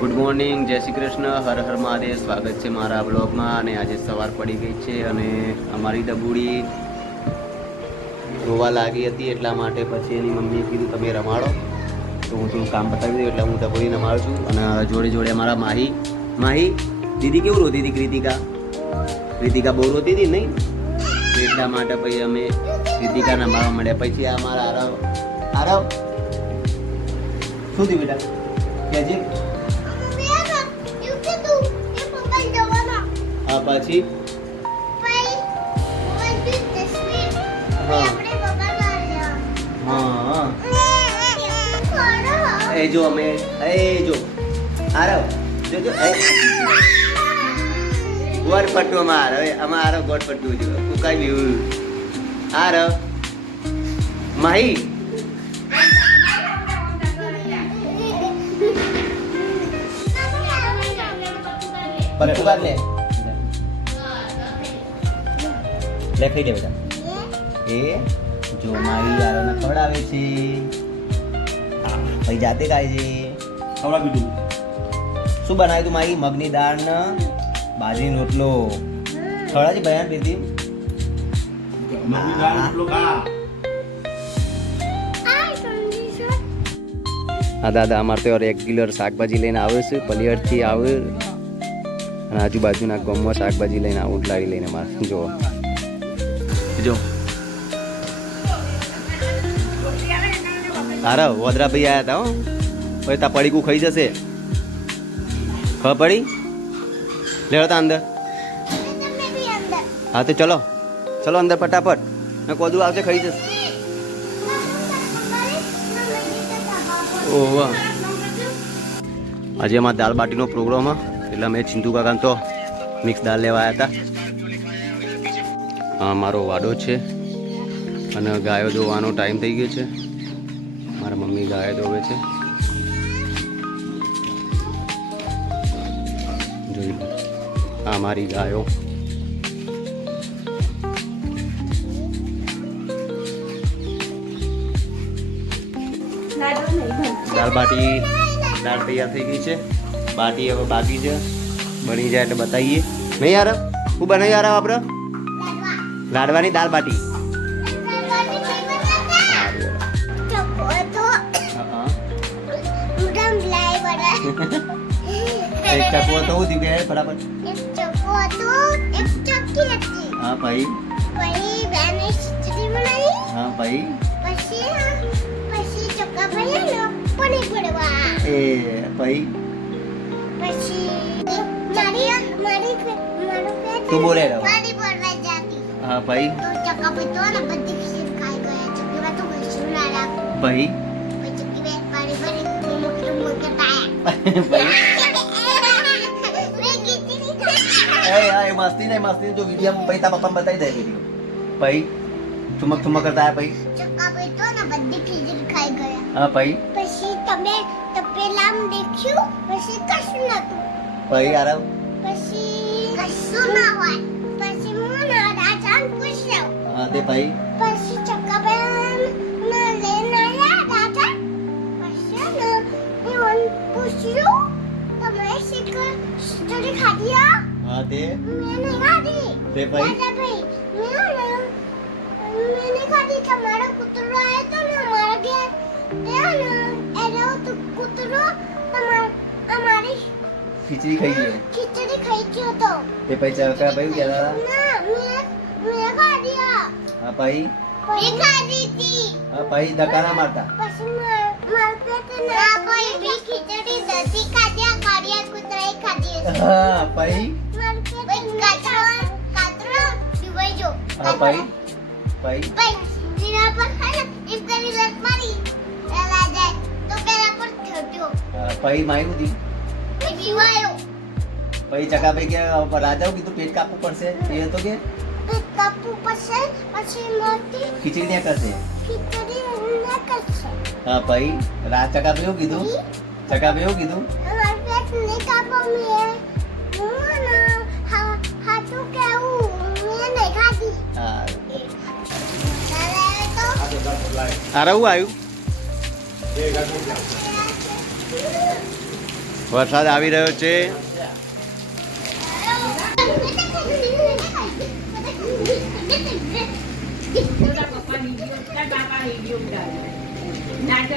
Good morning, જય શ્રી કૃષ્ણ, હર હર મહાદેવ. સ્વાગત છે મારા બ્લોગમાં. અને આજે સવાર પડી ગઈ છે અને અમારી ડબુડી રોવા લાગી હતી, એટલા માટે પછી એની મમ્મીએ કીધું તમે રમાડો. તો હું થોડું કામ બતાવી દઉં એટલે હું ડબુડી રમાડું છું. અને જોડે જોડે અમારા માહી દીદી કેવું રોતી હતી? ક્રિતિકા બહુ રોતી હતી નહીં, એટલા માટે પછી અમે ક્રિતિકા રમાડવા માંડ્યા. પછી અમારા આરવ શું થયું બેટા? કેજે. હા પછી હા એ જો અમે જો આરવ જો ગોળ પટ્ટુ અમારો ગોળ પટ્ટુ જો કઈ બી આરવ માહી પટ્ટુ બાદ લે ખાઈ દે બેટા. એ જો મારી યારોને ખવડાવે છે, ભાઈ જાતે ખાય છે. ખવડાવી દીધું. શું બનાવ્યું તું મારી? મગની દાળ ને બાજરીનો રોટલો. ખવડાવજે બયાન પીધી. હા દાદા, અમારે તો રેગ્યુલર શાકભાજી લઈને આવે છે, પલિયરથી આવે અને આજુબાજુના ગામમાં શાકભાજી લઈને આવું, લાવી લઈને મારે જો અરે વદરા ભાઈ આવ્યા હતા. હો પછી તા પડીકું ખાઈ જશે. ખબર પડી? લેવો તા અંદર. હા તો ચલો ચલો અંદર ફટાફટ, ને કોદું આવશે ખાઈ જશે. ઓહ, આજે અમારા દાળ બાટીનો પ્રોગ્રામ એટલે અમે ચિંતુ કાકાને તો મિક્સ દાળ લેવા આવ્યા હતા. મારો વાડો છે અને ગાયો દોવાનો ટાઈમ થઈ ગયો છે. મારા મમ્મી ગાયો દોવે છે. જોઈ લો, આ મારી ગાયો. દાળ બાટી દાળ તૈયાર થઈ ગઈ છે. બાટી હવે બાકી છે, બની જાય એટલે બતાવીએ. નહીં યાર, હું બનાવી યાર આપણે લાડવાની દાળ બાટી. એક ચક્કો હતો ઉધી કે બરાબર. એક ચક્કો હતો, એક ચક્કી હતી. હા ભાઈ. પછી બેને ખીચડી બનાવી. હા ભાઈ. પછી ચક્કા ભાઈ પાણી પડવા. એ ભાઈ. પછી મારી તું બોલે રહો. પાણી પડવા જાતી. હા ભાઈ. તો ચક્કા ભાઈ તો ને બધી ખીચડી ખાઈ ગયા. ચક્કી ભાઈ તો ઘસું ના રાખ. ભાઈ. પછી ચક્કી ભાઈ પાણી ભરી મુકે ભાઈ. ए मस्ती नहीं, मस्ती जो वीडियो में पैसा पापा बताई दे वीडियो भाई. ठुमक ठुमक करता है भाई. चक्का भाई तो ना बद्दी खीचड़ी खाई गया. हां भाई. પછી તમે તપેલામ દેખ્યું, પછી કશું નતું ભાઈ. આરામ પછી કશું ના હોય. પછી મને રાજાન પૂછ્યો. હા તે ભાઈ. પછી ચક્કા ભાઈ ને લઈને આયા રાજા. પછી ને હું પૂછ્યું તમે ખીચડી ખાધી? हाँ दे मैंने खाधी. दे भाई. भाई मैंने खाधी. તમારો કૂતરો આયો તો ને મારા ઘેર, તે ને એનો તો કૂતરો અમારી ખીચડી ખાઈ ગયો. ખીચડી ખાઈ ગયો તો તે પૈસા કા ભાઈ કેલા ના મેં ખાધી. હા ભાઈ. મેં ખાધી હતી. હા ભાઈ દકાના મારતા. પછી માર પેટ ના ભાઈ બી ખીચડી દસી ખાધી. કાડિયા કૂતરાએ ખાધી. હા ભાઈ. हाँ भाई भाई भाई तेरा पर है ना इस तरह लत मारी चला जाए तो मेरा पर छोटो. भाई मायू दी जीवायो. भाई चका भाई के राजा की तो पेट कापू પડશે એ તો કે પેટ કાપू પડશે. પછી મોટી ખીચડી ને કરશે. ખીચડી ને કરશે. હા ભાઈ. ચકા ભાઈ કીધું. ચકા ભાઈ કીધું માર પેટ ને કાપો મે. હા તો કેવું મેં નહીં ખાધી. હા આરવ આવ્યું. વરસાદ આવી રહ્યો છે. તારા પપ્પા વિડીયો તારા બાપા વિડીયો ઉતારે ના તો